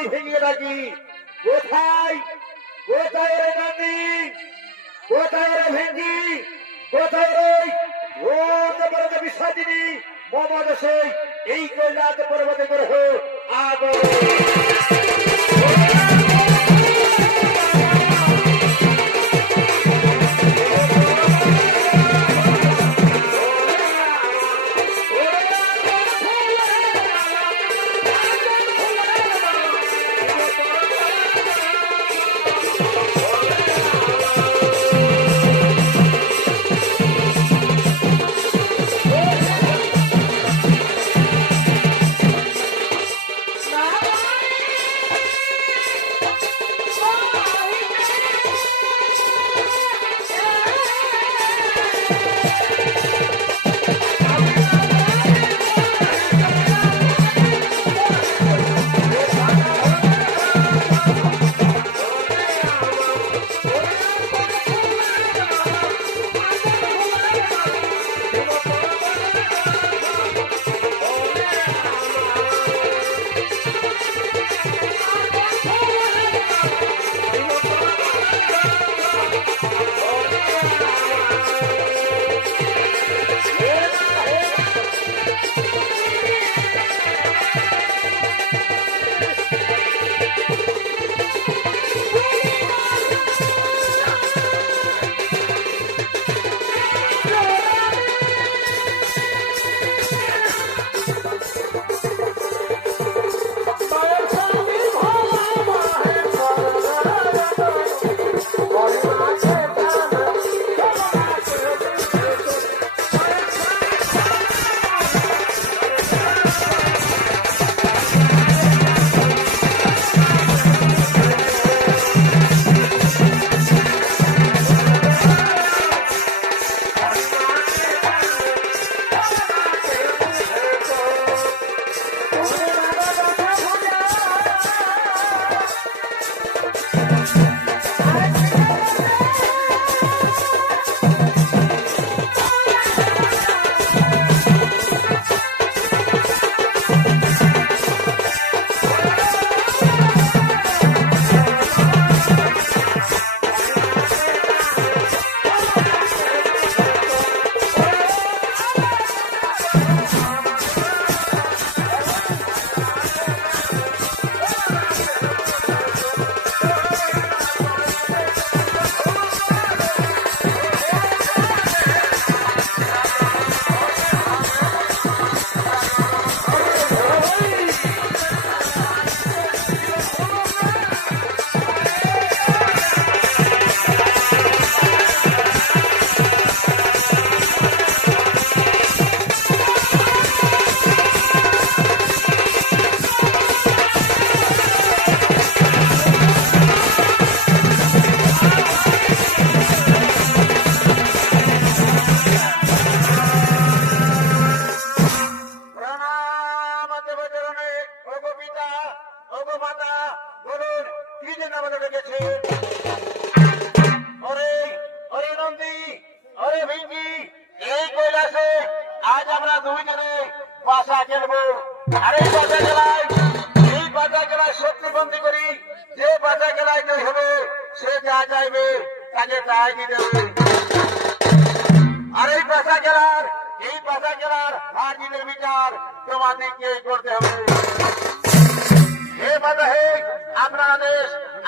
নন্দী ভেঙিয়ে রাখি। কোথায় কোথায় রে নন্দী, কোথায় রে ভেঙ্গি, কোথায় রে পর্বত বিশ্বজিনী মমদ সেই এই কৈলাস পর্বতে গ্রহ আগো।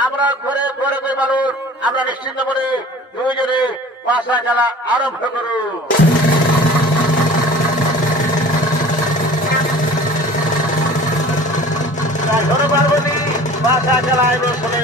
আমরা ঘরে ঘরে মানুষ আমরা নিশ্চিন্ত করে দুইজনে পাশা খেলা আরম্ভ করুন। পার্বতী পাশা খেলায় বসলে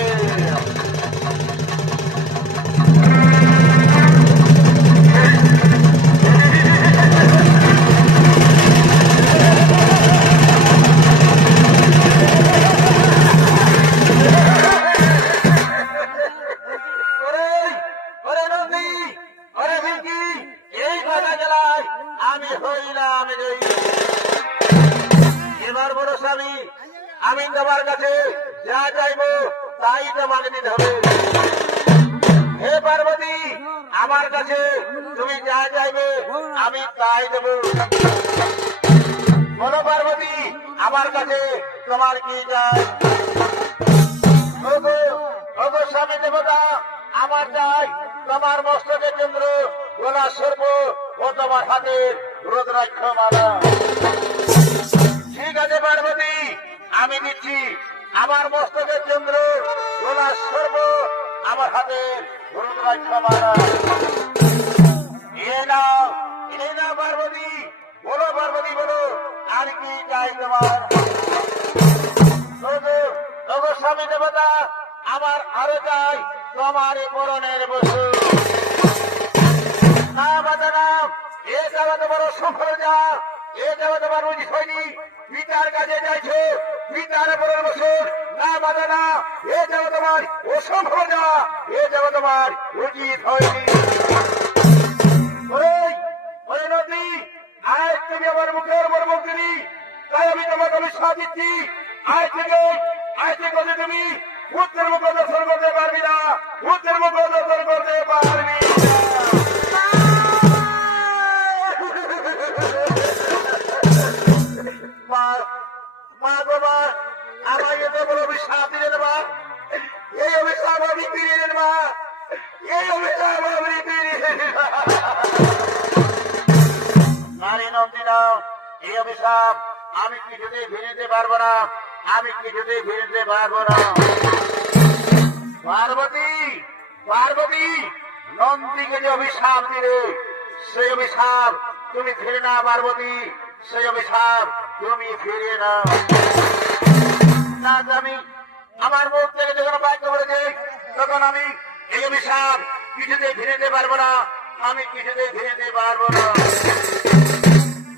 আমি তোমার কাছে যা চাইবো তাই তোমাকে দিতে হবে। হে পার্বতী, আমার কাছে তুমি যা চাইবে আমি তাই দেব। বলো পার্বতী, আমার কাছে তোমার কি চাই? স্বামী দেবতা আমার চাই তোমার মস্তকের চন্দ্র গোলা সর্প ও তোমার হাতের রুদ্রাক্ষ মালা। ঠিক আছে পার্বতী, আমি দিচ্ছি আমার মস্তকের চন্দ্র গোলা সর্প আমার হাতের রুদ্রাক্ষ মালা। এই নাও পার্বতী, বলো পার্বতী বলো আর কি চাই তোমার? স্বামী দেবতা আমার আরো চাই তোমার পরনের বস্তু। না বাধা নাম এ যাওয়া তোমার অসম্ভব যা, এ যাওয়া তোমার উচিত হয়নি। পিতার কাজে চাইছো পিতার পরের বছর, না বাধা না এ যাওয়া তোমার অসম্ভব যা, এ যাওয়া তোমার উচিত হয়নি। নদী আজ তুমি আমার মুখের উপর মুখ দিলি, তাই আমি তোমাকে বিশ্বাস দিচ্ছি আজ থেকে তুমি উত্তর মুখ দর্শন করতে পারবি না, উত্তর মুখ দর্শন করতে পারবি মা বাবা আমার এতে বড় অভিশাপ দিলেন মা, এই অভিশাপ আমি ফিরিয়ে দেন মা, এই অভিশাপ আমি ফিরিয়ে নারী নন্দিনা, এই অভিশাপ আমি কিছুতেই ফিরিতে পারবো না, আমি কিছুতেই ফিরিতে পারবো না। পার্বতী নন্দীকে যে অভিশাপ দিলে সেই অভিশাপ তুমি ফিরে না পার্বতী, সেই অভিশাপ তুমি ফিরে না। আমি আমার মুখ থেকে যখন বাক্য বলেছে তখন আমি এই অভিশাপ কিছুতেই ফিরিতে পারবো না, আমি কিছুতেই ফিরিতে পারবো না।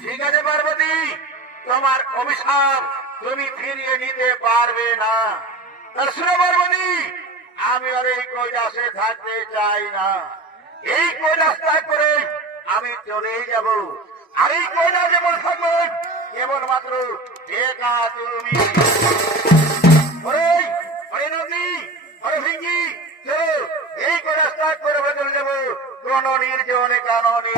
ঠিক আছে পার্বতী, তোমার অভিশাপ তুমি ফিরিয়ে নিতে পারবে না। শুনো পার্বতী, আমি আর এই কৈলাসে থাকতে চাই না, এই কৈলাস ত্যাগ করে আমি চলেই যাব। আর এই কৈলাস যেমন থাকবো কেবলমাত্র একা তুমি। নদী ভিঙ্গি চলো এই কৈলাস ত্যাগ করে চলে যাবো কোন নির্জনে কাননে।